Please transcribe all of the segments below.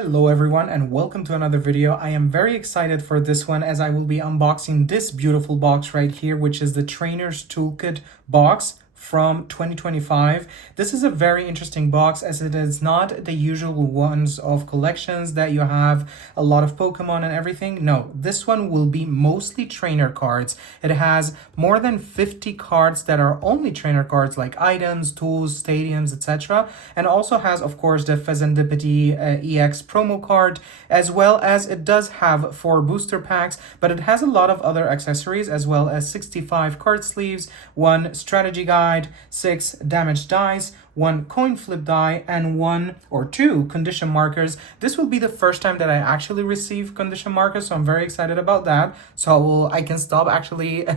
Hello everyone and welcome to another video. I am very excited for this one as I will be unboxing this beautiful box right here, which is the Trainer's Toolkit box from 2025. This is a very interesting box as it is not the usual ones of collections that you have a lot of Pokemon and everything. No, this one will be mostly trainer cards. It has more than 50 cards that are only trainer cards like items, tools, stadiums, etc. And also has, of course, the Fezandipiti EX promo card, as well as it does have 4 booster packs, but it has a lot of other accessories as well as 65 card sleeves, 1 strategy guide, 6 damage dice, 1 coin flip die, and 1 or 2 condition markers. This will be the first time that I actually receive condition markers, so I'm very excited about that. So I can stop actually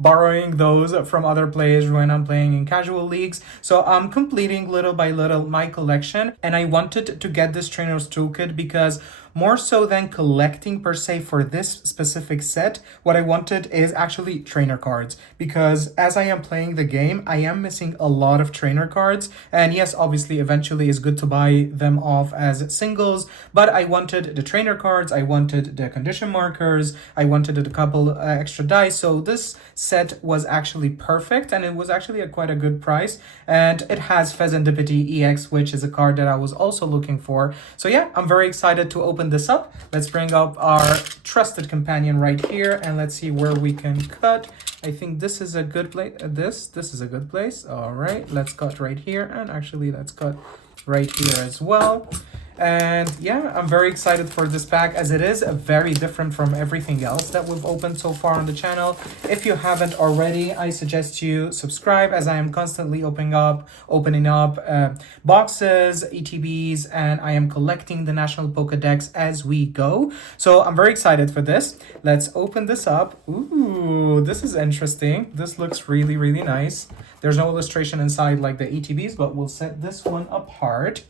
borrowing those from other players when I'm playing in casual leagues. So I'm completing little by little my collection, and I wanted to get this Trainer's Toolkit because more so than collecting per se for this specific set, what I wanted is actually trainer cards, because as I am playing the game, I am missing a lot of trainer cards. And yes, obviously eventually it's good to buy them off as singles, but I wanted the trainer cards, I wanted the condition markers, I wanted a couple extra dice. So this set was actually perfect, and it was actually at quite a good price, and it has Fezandipiti EX, which is a card that I was also looking for. So yeah, I'm very excited to open this up. Let's bring up our trusted companion right here, and let's see where we can cut. I think this is a good place. This is a good place. All right, let's cut right here, and actually let's cut right here as well. And yeah, I'm very excited for this pack as it is very different from everything else that we've opened so far on the channel. If you haven't already, I suggest you subscribe, as I am constantly opening up boxes, ETBs, and I am collecting the National Pokédex as we go. So I'm very excited for this. Let's open this up. Ooh, this is interesting. This looks really, really nice. There's no illustration inside like the ETBs, but we'll set this one apart.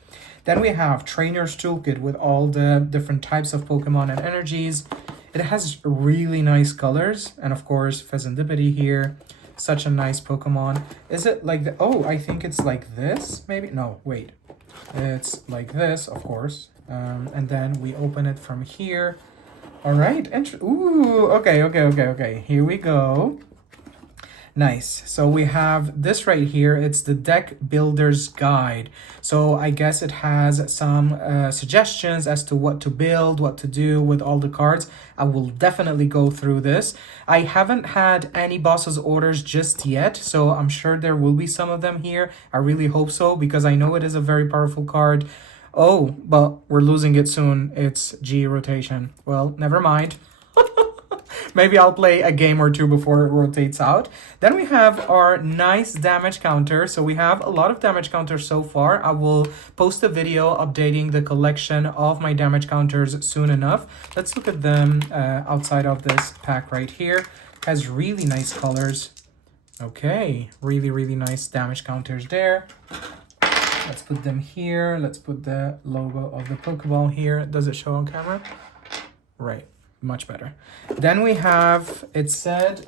Then we have Trainer's Toolkit with all the different types of Pokemon and energies. It has really nice colors. And of course, Fezandipiti here. Such a nice Pokemon. Is it like the... Oh, I think it's like this, maybe? No, wait. It's like this, of course. And then we open it from here. All right. Ooh, okay. Here we go. Nice. So we have this right here. It's the Deck Builder's Guide. So I guess it has some suggestions as to what to build, what to do with all the cards. I will definitely go through this. I haven't had any boss's orders just yet, so I'm sure there will be some of them here. I really hope so, because I know it is a very powerful card. Oh, but we're losing it soon. It's G rotation. Well, never mind. Maybe I'll play a game or two before it rotates out. Then we have our nice damage counter. So we have a lot of damage counters so far. I will post a video updating the collection of my damage counters soon enough. Let's look at them outside of this pack right here. Has really nice colors. Okay, really, really nice damage counters there. Let's put them here. Let's put the logo of the Pokeball here. Does it show on camera? Right. Much better. Then we have, it said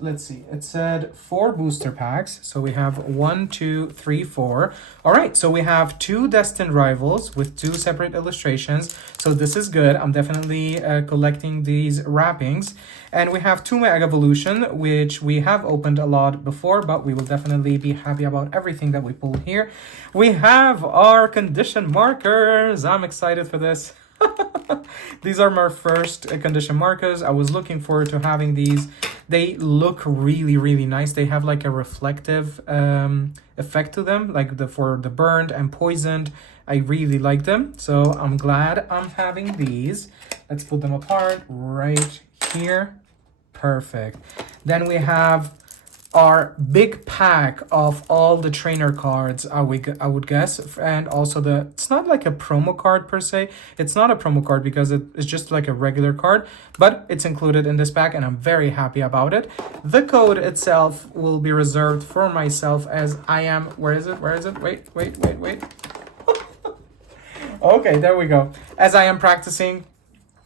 4 booster packs. So we have 1, 2, 3, 4. All right, so we have 2 Destined Rivals with 2 separate illustrations. So this is good. I'm definitely collecting these wrappings. And we have 2 Mega Evolution, which we have opened a lot before, but we will definitely be happy about everything that we pull here. We have our condition markers. I'm excited for this. These are my first condition markers. I was looking forward to having these. They look really, really nice. They have like a reflective effect to them, like for the burned and poisoned. I really like them, so I'm glad I'm having these. Let's put them apart right here. Perfect. Then we have our big pack of all the trainer cards, I would guess, and also it's not like a promo card per se. It's not a promo card because it's just like a regular card, but it's included in this pack, and I'm very happy about it. The code itself will be reserved for myself, as I am... Where is it? Wait. Okay, there we go. As I am practicing,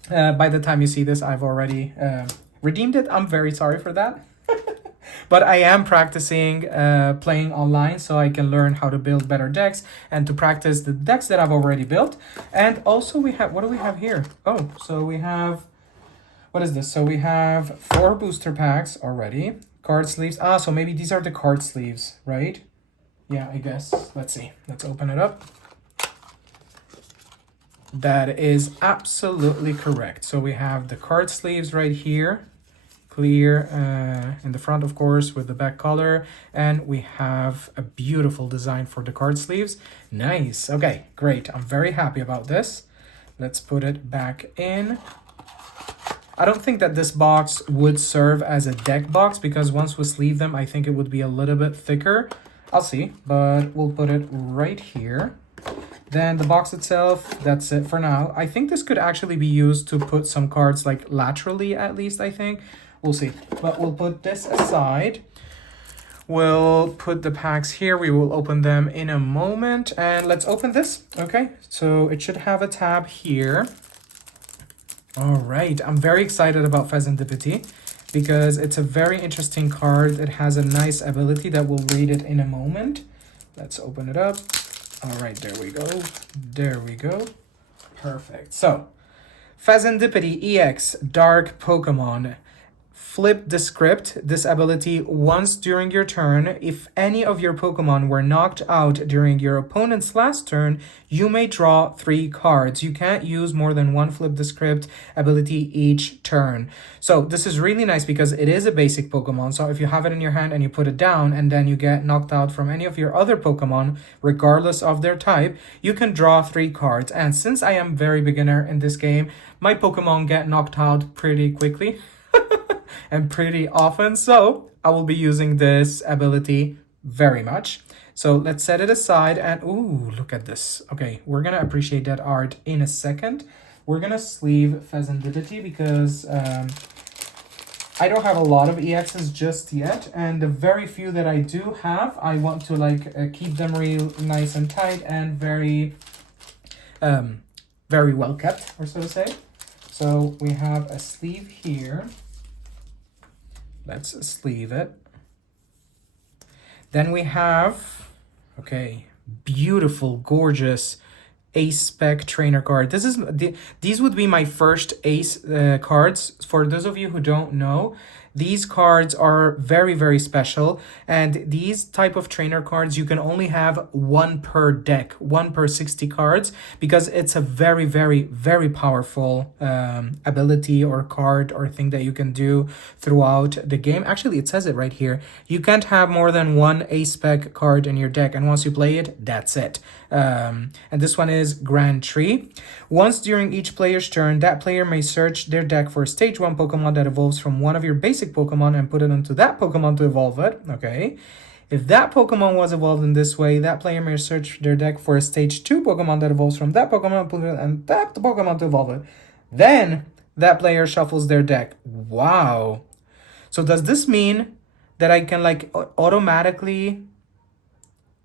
by the time you see this, I've already redeemed it. I'm very sorry for that. But I am practicing playing online so I can learn how to build better decks and to practice the decks that I've already built. And also we have, what do we have here? Oh, so we have, what is this? So we have 4 booster packs already. Card sleeves. Ah, so maybe these are the card sleeves, right? Yeah, I guess. Let's see. Let's open it up. That is absolutely correct. So we have the card sleeves right here. Clear in the front, of course, with the back color. And we have a beautiful design for the card sleeves. Nice. Okay, great. I'm very happy about this. Let's put it back in. I don't think that this box would serve as a deck box because once we sleeve them, I think it would be a little bit thicker. I'll see, but we'll put it right here. Then the box itself, that's it for now. I think this could actually be used to put some cards like laterally at least, I think. We'll see, but we'll put this aside. We'll put the packs here. We will open them in a moment. And let's open this. Okay, so it should have a tab here. All right, I'm very excited about Fezandipiti because it's a very interesting card. It has a nice ability that we'll read it in a moment. Let's open it up. All right, there we go. There we go. Perfect. So, Fezandipiti EX Dark Pokemon. Flip the script. This ability once during your turn. If any of your Pokemon were knocked out during your opponent's last turn, you may draw 3 cards. You can't use more than 1 flip the script ability each turn. So this is really nice because it is a basic Pokemon. So if you have it in your hand and you put it down and then you get knocked out from any of your other Pokemon, regardless of their type, you can draw 3 cards. And since I am very beginner in this game, my Pokemon get knocked out pretty quickly. And pretty often, so I will be using this ability very much. So let's set it aside and ooh, look at this. Okay, we're gonna appreciate that art in a second. We're gonna sleeve Fezandipiti because I don't have a lot of EXs just yet, and the very few that I do have, I want to like keep them real nice and tight and very well kept, or so to say. So we have a sleeve here. Let's sleeve it. Then we have, okay, beautiful, gorgeous Ace Spec trainer card. These would be my first Ace cards. For those of you who don't know, these cards are very, very special. And these type of trainer cards, you can only have 1 per deck, 1 per 60 cards, because it's a very, very, very powerful ability or card or thing that you can do throughout the game. Actually, it says it right here. You can't have more than 1 Ace Spec card in your deck. And once you play it, that's it. And this one is Grand Tree. Once during each player's turn, that player may search their deck for a stage 1 Pokemon that evolves from one of your basic Pokemon and put it onto that Pokemon to evolve it. Okay. If that Pokemon was evolved in this way, that player may search their deck for a stage 2 Pokemon that evolves from that Pokemon and put it on that Pokemon to evolve it. Then that player shuffles their deck. Wow. So does this mean that I can like automatically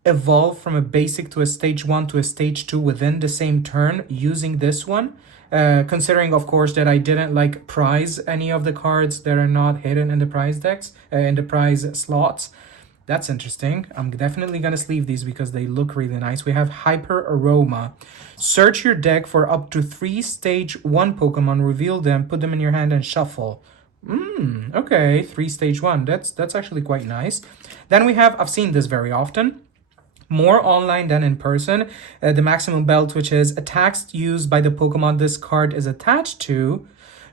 evolve from a basic to a stage 1 to a stage 2 within the same turn using this one? Considering, of course, that I didn't like prize any of the cards that are not hidden in the prize decks, in the prize slots. That's interesting. I'm definitely going to sleeve these because they look really nice. We have Hyper Aroma. Search your deck for up to 3 stage 1 Pokemon, reveal them, put them in your hand and shuffle. Okay, 3 stage 1. That's actually quite nice. Then we have, I've seen this very often, more online than in person. The maximum belt, which is attacks used by the Pokemon this card is attached to,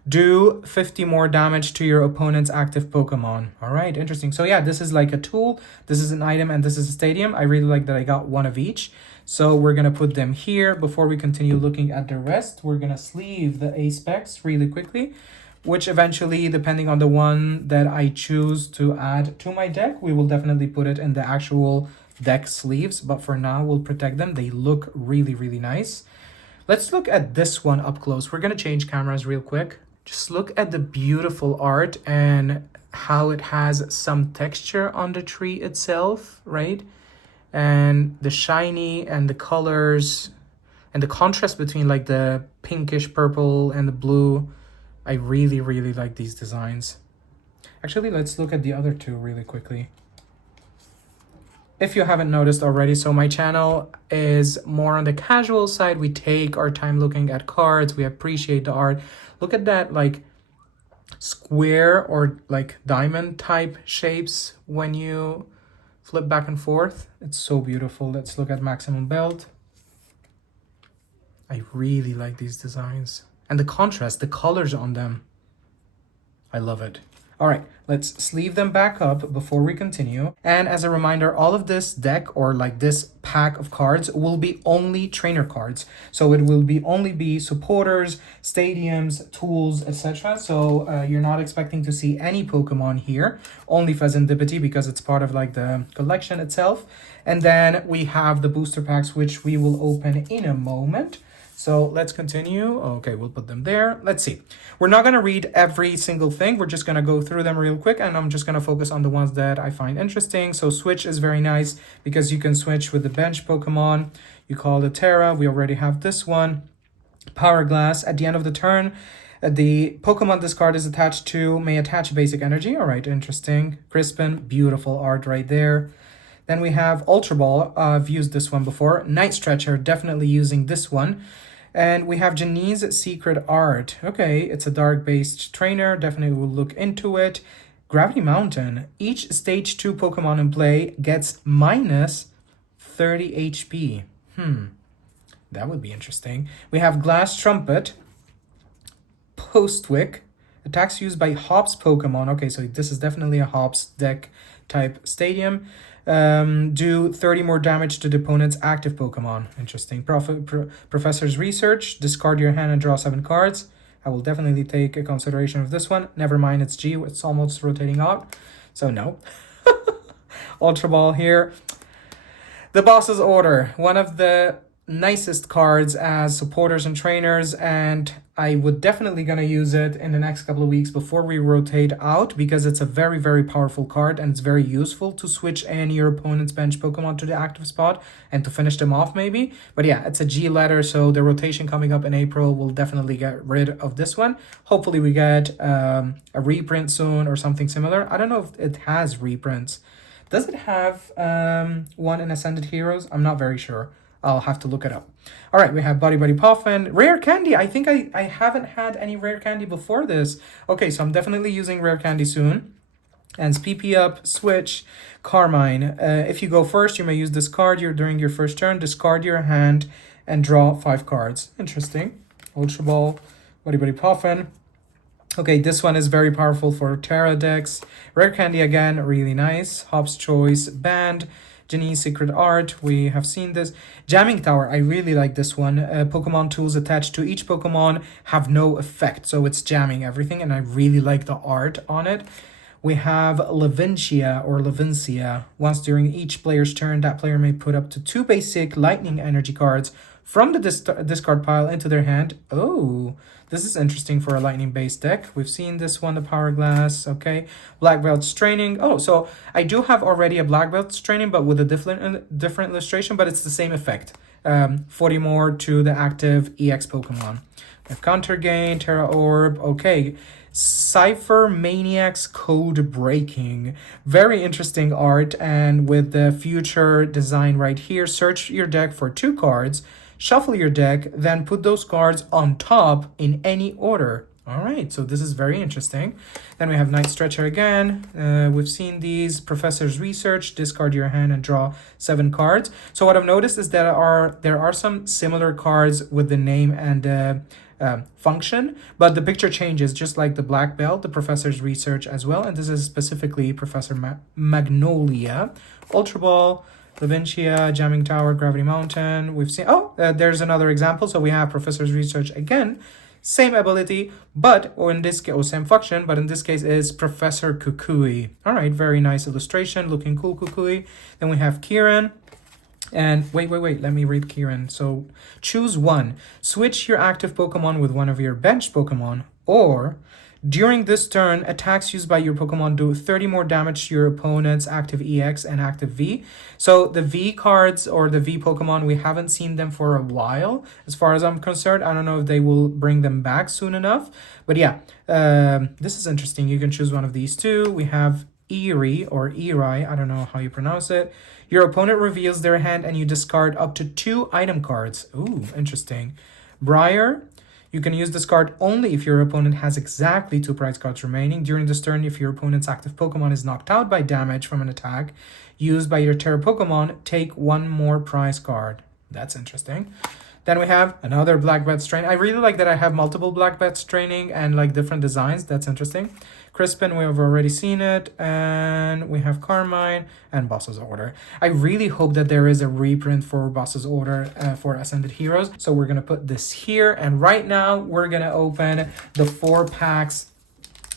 do 50 more damage to your opponent's active Pokemon. All right, interesting. So yeah, this is like a tool, this is an item, and this is a stadium. I really like that I got 1 of each. So we're gonna put them here. Before we continue looking at the rest, we're gonna sleeve the Ace Specs really quickly, which eventually, depending on the one that I choose to add to my deck, we will definitely put it in the actual deck sleeves, but for now we'll protect them. They look really, really nice. Let's look at this one up close. We're gonna change cameras real quick. Just look at the beautiful art and how it has some texture on the tree itself, right? And the shiny and the colors and the contrast between like the pinkish purple and the blue. I really, really like these designs. Actually, let's look at the other two really quickly. If you haven't noticed already, so my channel is more on the casual side. We take our time looking at cards. We appreciate the art. Look at that, like square or like diamond type shapes when you flip back and forth. It's so beautiful. Let's look at maximum belt. I really like these designs. And the contrast, the colors on them. I love it. All right, let's sleeve them back up before we continue. And as a reminder, all of this deck or like this pack of cards will be only trainer cards. So it will be only be supporters, stadiums, tools, etc. So you're not expecting to see any Pokemon here, only Fezandipiti because it's part of like the collection itself. And then we have the booster packs, which we will open in a moment. So let's continue. Okay, we'll put them there. Let's see. We're not going to read every single thing. We're just going to go through them real quick, and I'm just going to focus on the ones that I find interesting. So switch is very nice because you can switch with the bench Pokemon. You call it Terra. We already have this one. Power Glass. At the end of the turn, the Pokemon this card is attached to may attach basic energy. All right, interesting. Crispin, beautiful art right there. Then we have Ultra Ball. I've used this one before. Night Stretcher, definitely using this one. And we have Janine's Secret Art. Okay, it's a dark-based trainer. Definitely will look into it. Gravity Mountain. Each Stage 2 Pokemon in play gets minus 30 HP. That would be interesting. We have Glass Trumpet. Postwick. Attacks used by Hops Pokemon. Okay, so this is definitely a Hops deck type stadium. Do 30 more damage to the opponent's active Pokemon. Interesting. Professor's Research. Discard your hand and draw 7 cards. I will definitely take a consideration of this one. Never mind, it's G. It's almost rotating out. So no. Ultra Ball here. The Boss's Order. One of the nicest cards as supporters and trainers, and I would definitely gonna use it in the next couple of weeks before we rotate out because it's a very, very powerful card and it's very useful to switch in your opponent's bench Pokemon to the active spot and to finish them off maybe. But yeah, it's a G letter, so the rotation coming up in April will definitely get rid of this one. Hopefully we get a reprint soon or something similar. I don't know if it has reprints. Does it have one in Ascended Heroes? I'm not very sure. I'll have to look it up. All right, we have Buddy Buddy Puffin. Rare Candy. I think I haven't had any Rare Candy before this. Okay, so I'm definitely using Rare Candy soon. And PP up, switch, Carmine. If you go first, you may use this card during your first turn. Discard your hand and draw 5 cards. Interesting. Ultra Ball, Buddy Buddy Puffin. Okay, this one is very powerful for Terra decks. Rare Candy again, really nice. Hop's Choice, Band. Janine's Secret Art, we have seen this. Jamming Tower, I really like this one. Pokemon tools attached to each Pokemon have no effect, so it's jamming everything, and I really like the art on it. We have Levincia or Levincia. Once during each player's turn, that player may put up to 2 basic lightning energy cards from the discard pile into their hand. Oh, this is interesting for a lightning-based deck. We've seen this one, the Power Glass, okay. Black Belt's Training. Oh, so I do have already a Black Belt's Training, but with a different illustration, but it's the same effect. 40 more to the active EX Pokemon. We have Counter Gain, Terra Orb, okay. Cypher Maniac's Code Breaking. Very interesting art, and with the future design right here, search your deck for 2 cards, shuffle your deck, then put those cards on top in any order. All right, so this is very interesting. Then we have Night Stretcher again. We've seen these. Professor's Research, discard your hand and draw 7 cards. So what I've noticed is that there are some similar cards with the name and function, but the picture changes, just like the Black Belt, the Professor's Research as well. And this is specifically Professor Magnolia. Ultra Ball, Levincia, Jamming Tower, Gravity Mountain. We've seen, there's another example. So we have Professor's Research again, same ability, but, or in this case, or same function, but in this case is Professor Kukui. All right, very nice illustration, looking cool, Kukui. Then we have Kieran. And wait, let me read Kieran. So choose one. Switch your active Pokemon with one of your bench Pokemon, or During this turn, attacks used by your Pokemon do 30 more damage to your opponent's active EX and active V. So the V cards or the V Pokemon, we haven't seen them for a while, as far as I'm concerned. I don't know if they will bring them back soon enough. But yeah, this is interesting. You can choose one of these two. We have Eerie or Eri, I don't know how you pronounce it. Your opponent reveals their hand and you discard up to 2 item cards. Ooh, interesting. Briar. You can use this card only if your opponent has exactly 2 prize cards remaining. During this turn, if your opponent's active Pokemon is knocked out by damage from an attack used by your Terra Pokemon, take 1 more prize card. That's interesting. Then we have another Black Bats training. I really like that I have multiple Black Bats training and like different designs. That's interesting. Crispin, we have already seen it. And we have Carmine and Boss's Order. I really hope that there is a reprint for Boss's Order for Ascended Heroes. So we're going to put this here. And right now we're going to open the 4 packs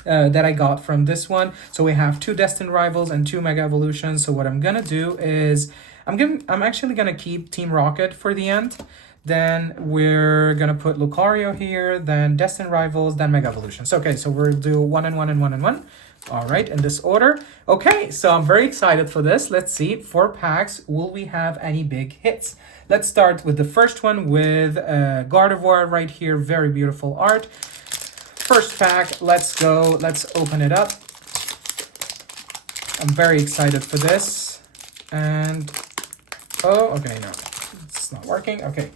that I got from this one. So we have 2 Destined Rivals and 2 Mega Evolutions. So what I'm going to do is I'm actually going to keep Team Rocket for the end. Then we're going to put Lucario here, then Destined Rivals, then Mega Evolutions. Okay, so we'll do 1 and 1 and 1 and 1. All right, in this order. Okay, so I'm very excited for this. Let's see, 4 packs. Will we have any big hits? Let's start with the first one with Gardevoir right here. Very beautiful art. First pack, let's go. Let's open it up. I'm very excited for this. And, oh, okay, no, it's not working. Okay.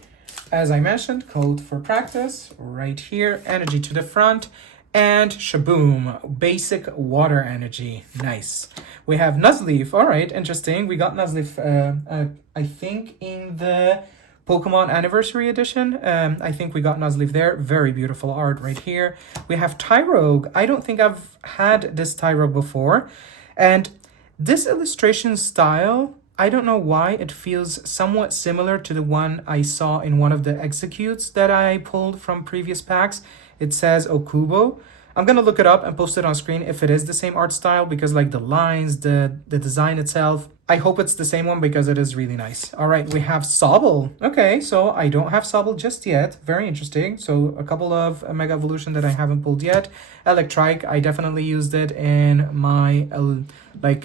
As I mentioned, code for practice right here, energy to the front, and shaboom, basic water energy. Nice. We have Nuzleaf. All right, interesting. We got Nuzleaf, I think, in the Pokemon Anniversary Edition. I think we got Nuzleaf there. Very beautiful art right here. We have Tyrogue. I don't think I've had this Tyrogue before. And this illustration style, I don't know why, it feels somewhat similar to the one I saw in one of the executes that I pulled from previous packs. It says Okubo. I'm going to look it up and post it on screen if it is the same art style, because like the lines, the design itself, I hope it's the same one because it is really nice. All right, we have Sobble. Okay, so I don't have Sobble just yet. Very interesting. So a couple of Mega Evolution that I haven't pulled yet. Electrike, I definitely used it in my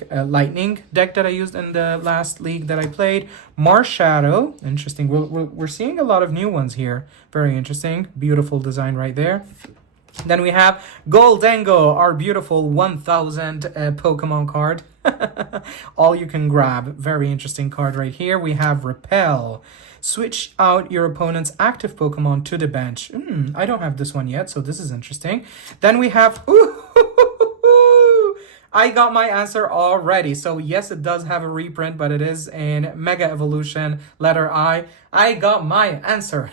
Lightning deck that I used in the last league that I played. Marshadow, interesting. We're seeing a lot of new ones here. Very interesting. Beautiful design right there. Then we have Goldengo, our beautiful 1000 Pokemon card. All you can grab. Very interesting card right here. We have Repel. Switch out your opponent's active Pokemon to the bench. I don't have this one yet, so this is interesting. Then we have... I got my answer already. So yes, it does have a reprint, but it is in Mega Evolution, letter I. I got my answer.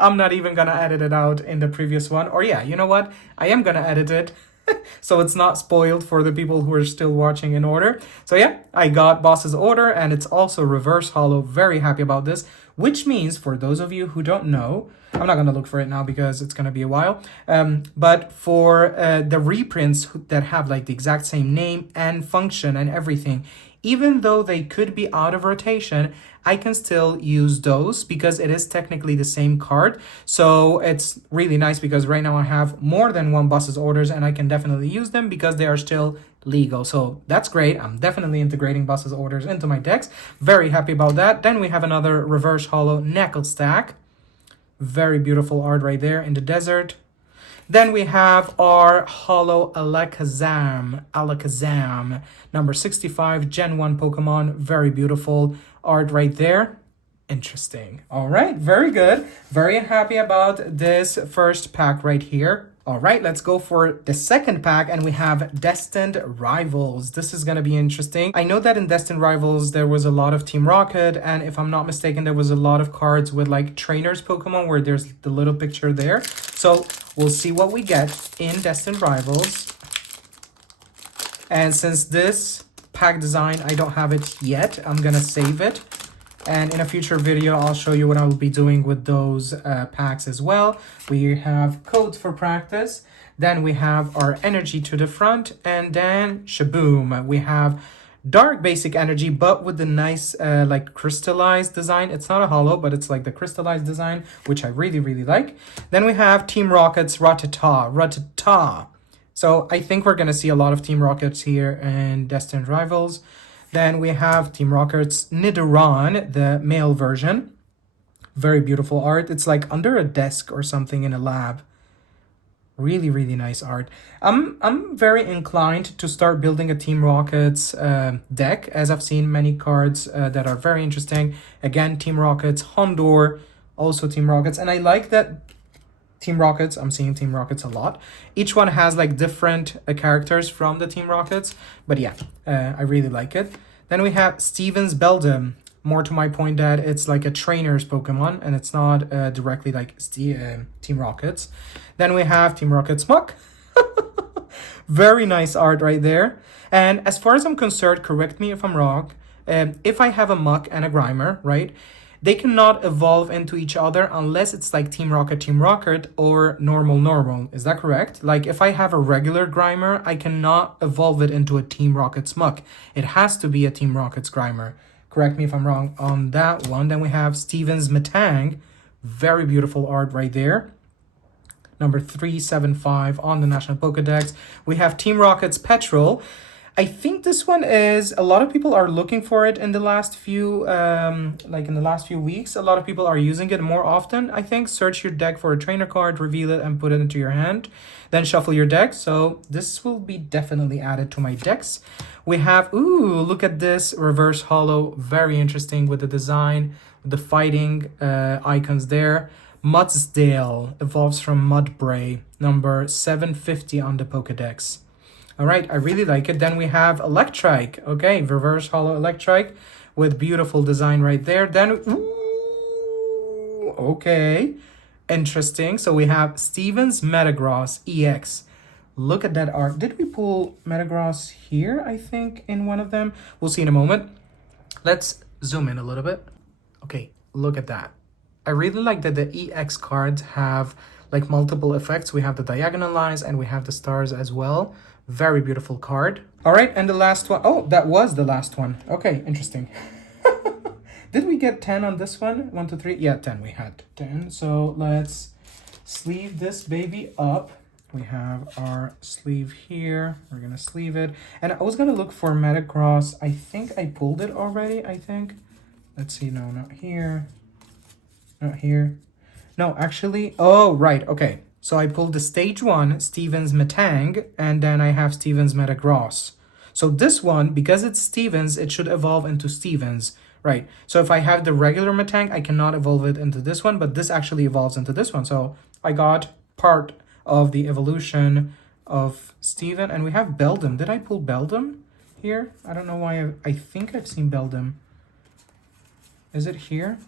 I'm not even going to edit it out in the previous one. Or yeah, you know what? I am going to edit it. So it's not spoiled for the people who are still watching in order. So yeah, I got Boss's Order and it's also reverse holo. Very happy about this. Which means for those of you who don't know, I'm not going to look for it now because it's going to be a while. But for the reprints that have like the exact same name and function and everything, even though they could be out of rotation, I can still use those because it is technically the same card. So it's really nice because right now I have more than one Boss's Orders and I can definitely use them because they are still legal. So that's great. I'm definitely integrating Boss's Orders into my decks. Very happy about that. Then we have another reverse holo Knuckle Stack. Very beautiful art right there in the desert. Then we have our holo Alakazam, number 65, Gen 1 Pokemon. Very beautiful art right there. Interesting. All right, very good. Very happy about this first pack right here. All right, let's go for the second pack, and we have Destined Rivals. This is going to be interesting. I know that in Destined Rivals, there was a lot of Team Rocket, and if I'm not mistaken, there was a lot of cards with like trainers Pokemon where there's the little picture there. So we'll see what we get in Destined Rivals. And since this pack design, I don't have it yet, I'm going to save it. And in a future video, I'll show you what I will be doing with those packs as well. We have codes for practice. Then we have our energy to the front. And then shaboom, we have dark basic energy, but with the nice like crystallized design. It's not a hollow, but it's like the crystallized design, which I really, really like. Then we have Team Rocket's Ratata. So I think we're going to see a lot of Team Rockets here in Destined Rivals. Then we have Team Rocket's Nidoran, the male version. Very beautiful art. It's like under a desk or something in a lab. Really, really nice art. I'm very inclined to start building a Team Rockets deck, as I've seen many cards that are very interesting. Again, Team Rockets, Hondor, also Team Rockets. And I like that Team Rockets, I'm seeing Team Rockets a lot. Each one has like different characters from the Team Rockets. But yeah, I really like it. Then we have Steven's Beldum. More to my point that it's like a trainer's Pokemon and it's not directly like Team Rockets. Then we have Team Rocket's Muck. Very nice art right there. And as far as I'm concerned, correct me if I'm wrong, if I have a Muck and a Grimer, right, they cannot evolve into each other unless it's like Team Rocket, or normal. Is that correct? Like if I have a regular Grimer, I cannot evolve it into a Team Rocket's Muck. It has to be a Team Rocket's Grimer. Correct me if I'm wrong on that one. Then we have Steven's Metang. Very beautiful art right there. Number 375 on the National Pokédex. We have Team Rocket's Petrol. I think this one is, a lot of people are looking for it in the last few, weeks. A lot of people are using it more often, I think. Search your deck for a trainer card, reveal it, and put it into your hand. Then shuffle your deck. So this will be definitely added to my decks. We have, ooh, look at this reverse hollow. Very interesting with the design, with the fighting icons there. Mudsdale evolves from Mudbray, number 750 on the Pokédex. All right, I really like it. Then we have Electrike. Okay, reverse hollow Electrike with beautiful design right there. Then, ooh, okay, interesting. So we have Steven's Metagross EX. Look at that art. Did we pull Metagross here, I think, in one of them? We'll see in a moment. Let's zoom in a little bit. Okay, look at that. I really like that the EX cards have like multiple effects. We have the diagonal lines and we have the stars as well. Very beautiful card. All right, and the last one. Oh, that was the last one. Okay, interesting. Did we get 10 on this one? 1, 2, 3. Yeah, 10. We had 10. So let's sleeve this baby up. We have our sleeve here. We're going to sleeve it. And I was going to look for Metagross. I think I pulled it already, I think. Let's see. No, not here. Not here. No, actually. Oh, right. Okay. So I pulled the stage 1, Steven's Metang, and then I have Steven's Metagross. So this one, because it's Steven's, it should evolve into Steven's. Right. So if I have the regular Metang, I cannot evolve it into this one, but this actually evolves into this one. So I got part of the evolution of Steven, and we have Beldum. Did I pull Beldum here? I don't know why. I think I've seen Beldum. Is it here?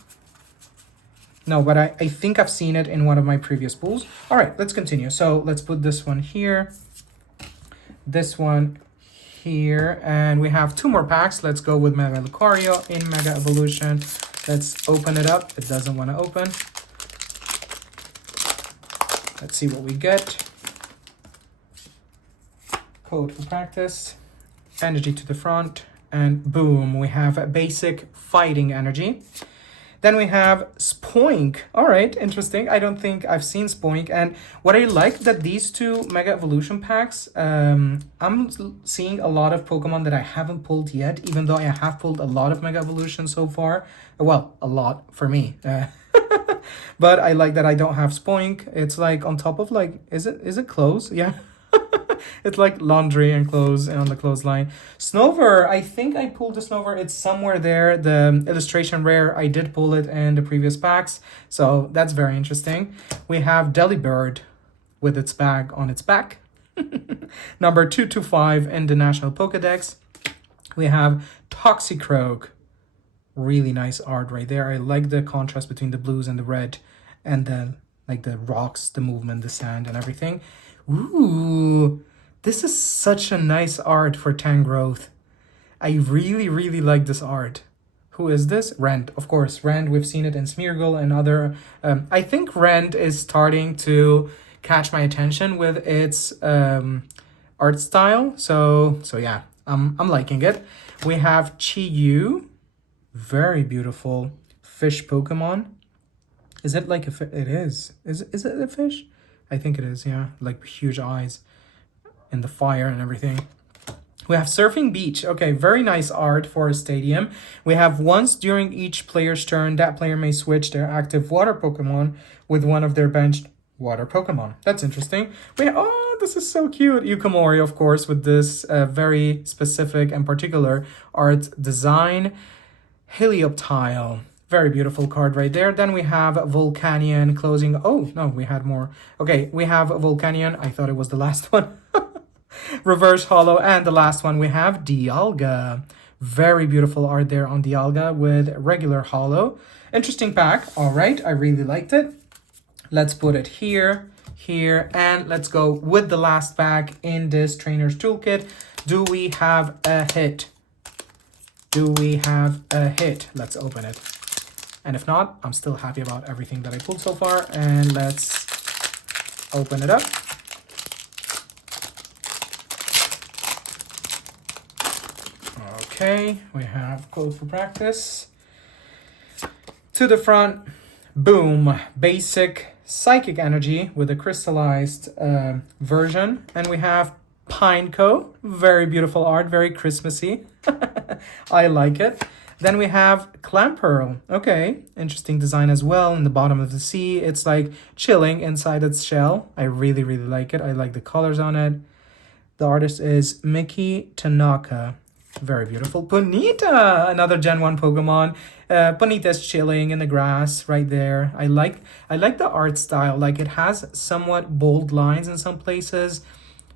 No, but I think I've seen it in one of my previous pulls. All right, let's continue. So let's put this one here, this one here, and we have 2 more packs. Let's go with Mega Lucario in Mega Evolution. Let's open it up. It doesn't want to open. Let's see what we get. Code for practice, energy to the front, and boom, we have a basic fighting energy. Then we have Spoink. All right, interesting. I don't think I've seen Spoink. And what I like that these 2 Mega Evolution packs, I'm seeing a lot of Pokemon that I haven't pulled yet, even though I have pulled a lot of Mega Evolution so far. Well, a lot for me. But I like that I don't have Spoink. It's like on top of like, is it clothes? Yeah. It's like laundry and clothes on the clothesline. Snover, I think I pulled the Snover. It's somewhere there. The illustration rare, I did pull it in the previous packs. So that's very interesting. We have Delibird with its bag on its back. Number 225 in the National Pokédex. We have Toxicroak. Really nice art right there. I like the contrast between the blues and the red and the like the rocks, the movement, the sand and everything. Ooh, this is such a nice art for Tangrowth. I really, really like this art. Who is this? Rend, of course. Rend, we've seen it in Smeargle and other... I think Rend is starting to catch my attention with its art style. So yeah, I'm liking it. We have Chi-Yu. Very beautiful fish Pokemon. Is it like a fish? It is. Is it a fish? I think it is, yeah. Like huge eyes in the fire and everything. We have Surfing Beach. Okay, very nice art for a stadium. We have once during each player's turn, that player may switch their active water Pokemon with one of their benched water Pokemon. That's interesting. Oh, this is so cute. Yukamori, of course, with this very specific and particular art design. Helioptile. Very beautiful card right there. Then we have Volcanion closing. Oh, no, we had more. Okay, we have Volcanion. I thought it was the last one. Reverse Hollow. And the last one we have Dialga. Very beautiful art there on Dialga with regular Hollow. Interesting pack. All right, I really liked it. Let's put it here, here, and let's go with the last pack in this Trainer's Toolkit. Do we have a hit? Do we have a hit? Let's open it. And if not, I'm still happy about everything that I pulled so far. And let's open it up. Okay, we have Code for Practice. To the front, boom, basic Psychic Energy with a crystallized version. And we have Pineco, very beautiful art, very Christmassy. I like it. Then we have Clamperl. Okay, interesting design as well. In the bottom of the sea, it's like chilling inside its shell. I really, really like it. I like the colors on it. The artist is Miki Tanaka. Very beautiful. Ponyta, another Gen 1 Pokemon. Ponyta's chilling in the grass right there. I like the art style. Like it has somewhat bold lines in some places.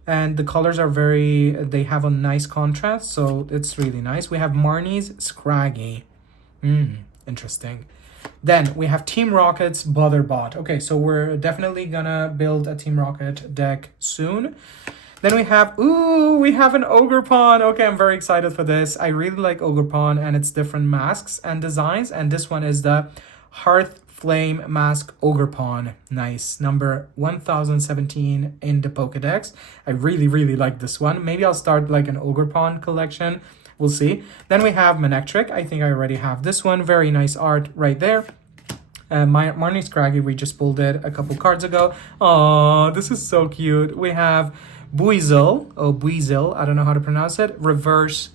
And the colors are they have a nice contrast, so it's really nice. We have Marnie's Scraggy. Interesting. Then we have Team Rocket's Botherbot. Okay, so we're definitely gonna build a Team Rocket deck soon. Then we have an Ogerpon. Okay, I'm very excited for this. I really like Ogerpon and its different masks and designs. And this one is the Hearth Flame Mask Ogerpon. Nice. Number 1017 in the Pokédex. I really, really like this one. Maybe I'll start like an Ogerpon collection. We'll see. Then we have Manectric. I think I already have this one. Very nice art right there. Marnie Scraggy, we just pulled it a couple cards ago. Oh, this is so cute. We have Buizel. I don't know how to pronounce it. Reverse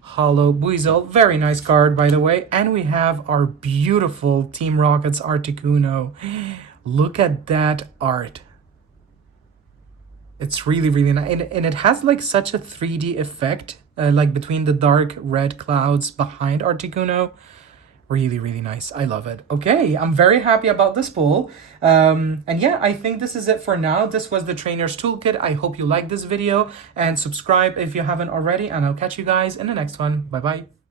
Hollow Buizel. Very nice card, by the way. And we have our beautiful Team Rocket's Articuno. Look at that art. It's really, really nice. And it has like such a 3D effect, like between the dark red clouds behind Articuno. Really, really nice. I love it. Okay, I'm very happy about this pull. And yeah, I think this is it for now. This was the Trainer's Toolkit. I hope you liked this video and subscribe if you haven't already. And I'll catch you guys in the next one. Bye-bye.